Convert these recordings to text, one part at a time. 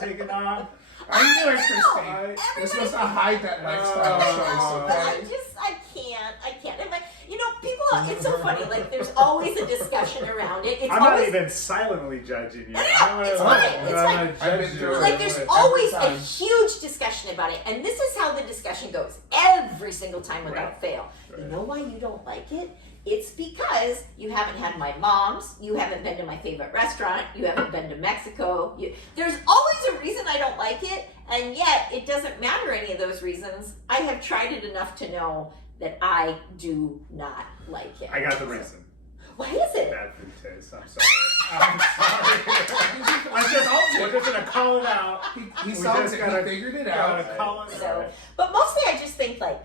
taken on. I knew it, Christine. You're supposed to hide that lifestyle choice, okay? I can't. And people, it's so funny. Like, there's always a discussion around it. I'm not even silently judging you. No, it's fine. It's fine. Like, there's always a huge discussion about it. And this is how the discussion goes every single time without fail. Right. You know why you don't like it? It's because you haven't had my mom's, you haven't been to my favorite restaurant, you haven't been to Mexico. There's always a reason I don't like it, and yet it doesn't matter any of those reasons. I have tried it enough to know that I do not like it. I got the reason. Why is it? Bad food taste. I'm sorry. We're just gonna call it out. He solved it. He figured it out. Call it out. But mostly I just think like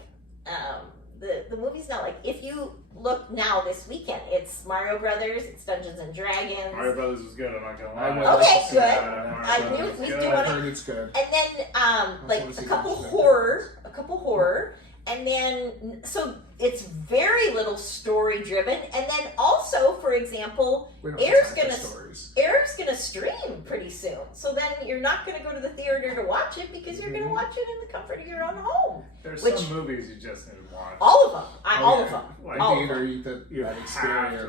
the movie's not like, if you look now this weekend, it's Mario Brothers, it's Dungeons and Dragons. Mario Brothers is good. I'm not gonna lie. Okay, good. I knew we do want to. It's good. And then like a couple horror. And then, so it's very little story driven. And then also, for example, Eric's gonna stream pretty soon. So then you're not gonna go to the theater to watch it because you're gonna watch it in the comfort of your own home. There's some movies you just need to watch. All of them. All of them. Like all theater, of them. you have to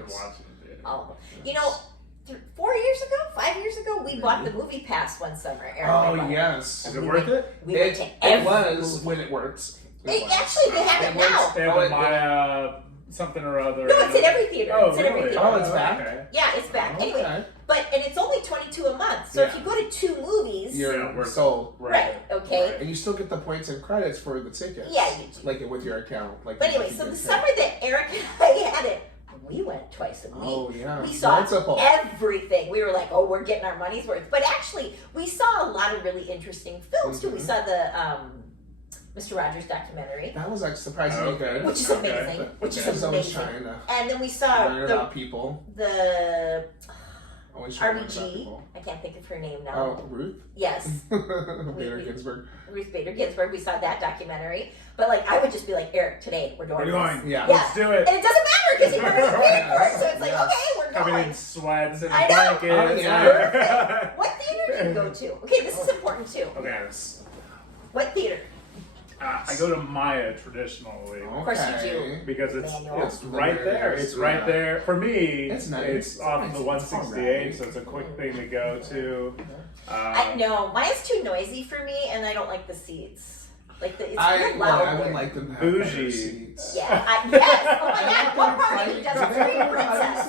watch it. All of them. 4 years ago, 5 years ago, we bought the movie pass one summer. Eric yes. Is it worth it? We went to every movie. When it works. Actually, they have it now. They have Maya something or other. No, it's in every theater. Oh, it's in really? every theater. Oh, it's back? Okay. Yeah, it's back. Okay. Anyway, and it's only $22 a month. So if you go to 2 movies, you're sold. Right. Okay. Right. And you still get the points and credits for the tickets. Yeah, you do. Like with your account. Like. But anyway, so the summer that Eric and I had it, we went twice a week. Oh, yeah. We saw everything. We were like, oh, we're getting our money's worth. But actually, we saw a lot of really interesting films, too. We saw the Mr. Rogers documentary. That was like surprisingly good. Which is amazing. Which is amazing. And then we saw learn about people. The RBG. I can't think of her name now. Oh, Ruth? Yes. Bader Ginsburg. Ruth Bader Ginsburg. We saw that documentary. But like, I would just be like, Eric, today we're doing this. Yeah. Let's do it. And it doesn't matter because he already paid for it. So it's like, okay, we're going. Coming in sweats and blankets. blankets. Perfect. What theater do you go to? Okay, this is important too. Okay. What theater? I go to Maya traditionally. Of course you do. Because it's right there. It's right there. For me, it's nice. It's off of the 168, so it's a quick thing to go to. No, Maya's too noisy for me, and I don't like the seats. Like it's real loud. I would like them to have bougie seats. Yeah. Yes. Oh my God. What party does a Dream Princess?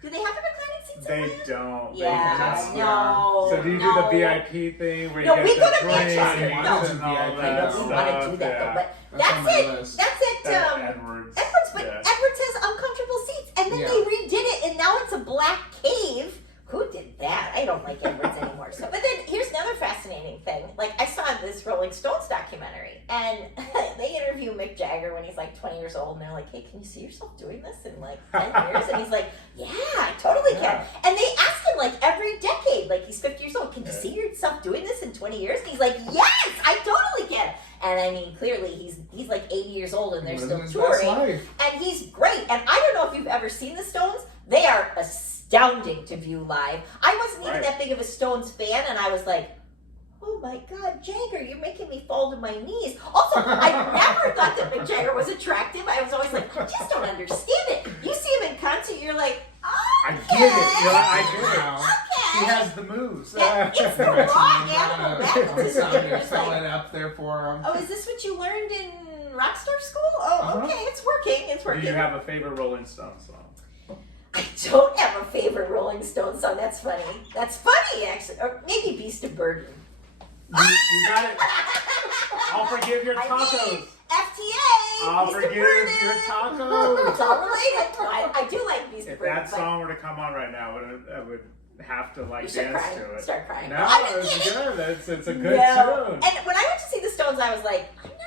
Do they have the reclining seats? They don't. Yeah. No. So do you do the VIP thing where you get we the go to drinks Manchester. and No, we want to do that though. But that's at Edwards. But Edwards has uncomfortable seats, and then they redid it, and now it's a black cave. Who did that? I don't like Edwards anymore. So, but then here's another fascinating thing. Like, I saw this Rolling Stones documentary, and they interview Mick Jagger when he's like 20 years old, and they're like, hey, can you see yourself doing this in like 10 years? And he's like, yeah, I totally can. And they ask him like every decade, like he's 50 years old, can you see yourself doing this in 20 years? And he's like, yes, I totally can. And I mean, clearly he's like 80 years old and they're still touring. And he's great. And I don't know if you've ever seen the Stones. They are astounding to view live. I wasn't even that big of a Stones fan, and I was like, oh my God, Jagger, you're making me fall to my knees. Also, I never thought that Mick Jagger was attractive. I was always like, I just don't understand it. You see him in concert, you're like, okay. I get it. You're like, I get it. Okay. He has the moves. Yeah, it's the raw animal magnetism. You're filling up there for him. Oh, is this what you learned in Rockstar School? Oh, okay, it's working. It's working. Do you have a favorite Rolling Stones song? I don't have a favorite Rolling Stones song. That's funny. That's funny, actually. Or maybe Beast of Burden. You got it. I'll forgive your tacos. FTA. I'll Beast forgive your tacos. It's all related. I do like Beast of Burden. If that song were to come on right now, I would have to like dance to it. Start crying. No, it's good. It's a good tune. And when I went to see the Stones, I was like, I'm not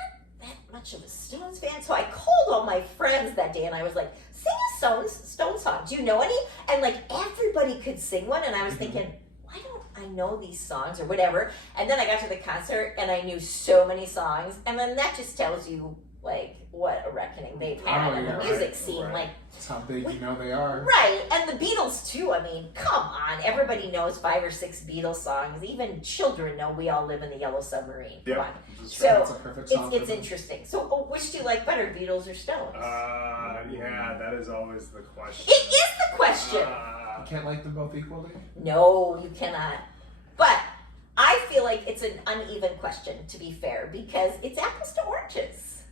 that much of a Stones fan. So I called all my friends that day and I was like, sing a Stones song. Do you know any? And like everybody could sing one. And I was thinking, why don't I know these songs or whatever? And then I got to the concert and I knew so many songs. And then that just tells you like what a reckoning they've had in the music scene. Right. Like that's how big they are. Right, and the Beatles too. I mean, come on, everybody knows 5 or 6 Beatles songs. Even children know "We All Live in the Yellow Submarine." Yep. Come on. So that's a perfect song it's interesting. So which do you like better, Beatles or Stones? Yeah, that is always the question. It is the question. You can't like them both equally? No, you cannot. But I feel like it's an uneven question, to be fair, because it's apples to oranges.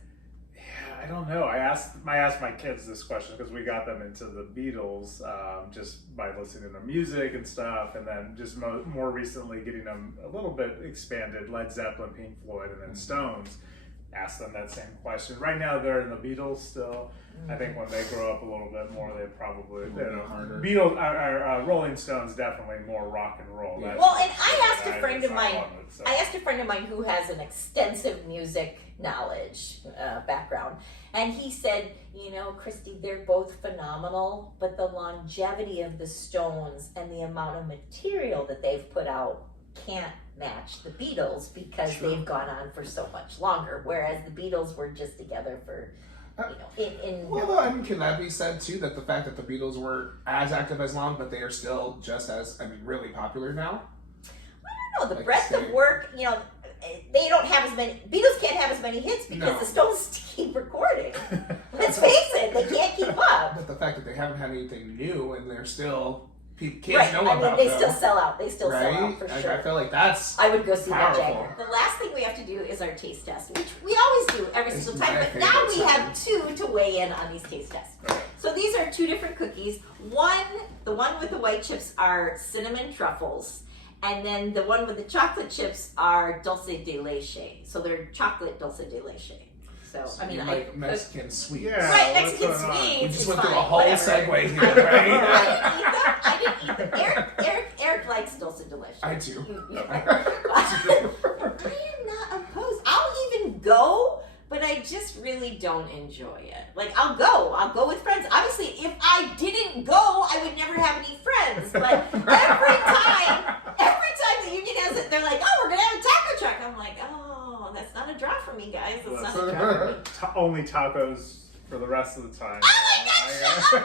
Yeah, I don't know. I asked my kids this question because we got them into the Beatles just by listening to their music and stuff, and then just more recently getting them a little bit expanded, Led Zeppelin, Pink Floyd, and then Stones. Asked them that same question. Right now they're in the Beatles still. I think when they grow up a little bit more, they probably Beatles, Rolling Stones definitely more rock and roll. Yeah. Well, and I asked a friend of mine. I asked a friend of mine who has an extensive music knowledge background, and he said, you know, Christy, they're both phenomenal, but the longevity of the Stones and the amount of material that they've put out can't match the Beatles because they've gone on for so much longer, whereas the Beatles were just together for, Well, I mean, can that be said too, that the fact that the Beatles were as active as long, but they are still just as, really popular now? I don't know, the breadth of work, they don't have as many, Beatles can't have as many hits because the Stones keep recording. Let's face it, they can't keep up. But the fact that they haven't had anything new and they're still... Kids know about they them. still sell out. They still sell out for sure. I feel like that's I would go see powerful. that Jagger. The last thing we have to do is our taste test, which we always do every single time. But now we have 2 to weigh in on these taste tests. So these are 2 different cookies. The one with the white chips are cinnamon truffles, and then the one with the chocolate chips are dulce de leche. So they're chocolate dulce de leche. So, I mean, like Mexican sweets. Yeah, right, Mexican sweets. We just went through a whole segue here, right? I didn't eat them. Eric likes dulce de leche. I do. I am not opposed. I'll even go, but I just really don't enjoy it. Like, I'll go with friends. Obviously, if I didn't go, I would never have any friends. But every time the union has it, they're like, oh, we're going to have a taco truck. I'm like, oh, that's not a draw for me, guys. That's not a draw for me. Only tacos for the rest of the time. Oh my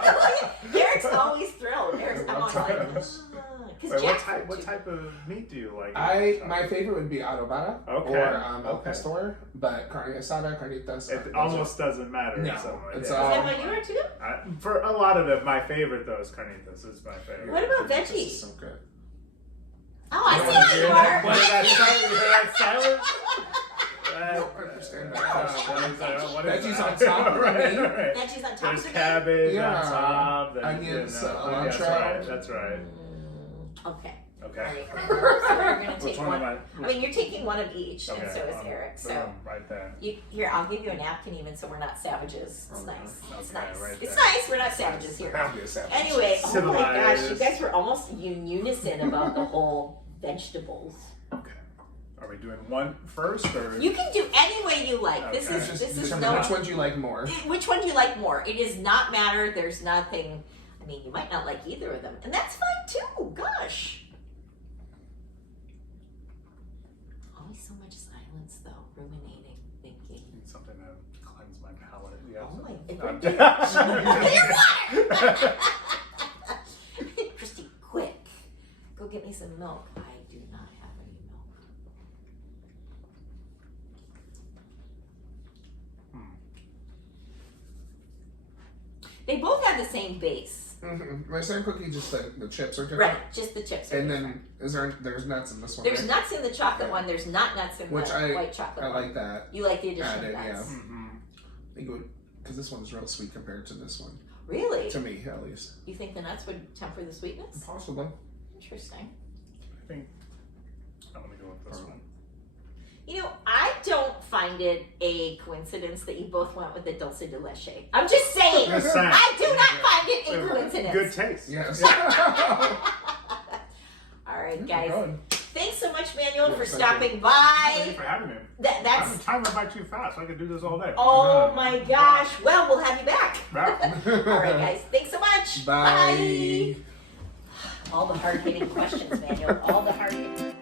gosh! Eric's always thrilled. I'm always like, Wait, what type of meat do you like? My favorite would be adobada or el pastor, but carne asada, carnitas. It almost doesn't matter. No, is that what you are too? For a lot of it, my favorite though is carnitas. Is my favorite. What about veggies? So good. Oh, I see how you are. What is that silence? I don't understand that question. What Veggies on top of right. Veggies on top There's of it? cabbage on top. Onions, cilantro. That's right. Okay. Okay. Right. So we're going to take one. I mean, you're taking one of each, and so is Eric. So right there. Here, I'll give you a napkin even, so we're not savages. It's nice. It's nice. Right it's nice. We're not savages here. I'll be a savage. Anyway, oh my gosh, you guys were almost in unison about the whole vegetables. Okay. Are we doing one first, or you can do any way you like. Okay. This is no. Which one do you like more? Which one do you like more? It does not matter. There's nothing. I mean, you might not like either of them, and that's fine too. Gosh. Always so much silence, though. Ruminating, thinking. need something to cleanse my palate? Oh my! Christy, quick, go get me some milk. I do not have any milk. They both have the same base. Mm-hmm. My same cookie, just the chips are different. Right, just the chips. And then there's nuts in this one. There's nuts in the chocolate one. There's not nuts in the white chocolate one. I like that. You like the addition of nuts. Yeah. Mm-hmm. I think it would, because this one's real sweet compared to this one. Really? To me, at least. You think the nuts would temper the sweetness? Possibly. Interesting. I think I'm gonna go with this one. You know, I don't find it a coincidence that you both went with the dulce de leche. I'm just saying. I do not find it a coincidence. Good taste. Yes. All right, guys. Good. Thanks so much, Manuel, for stopping by. Thank you for having me. That's time went by too fast. I could do this all day. Oh my gosh. Well, we'll have you back. All right, guys. Thanks so much. Bye. All the hard-hitting questions, Manuel. All the hard-hitting.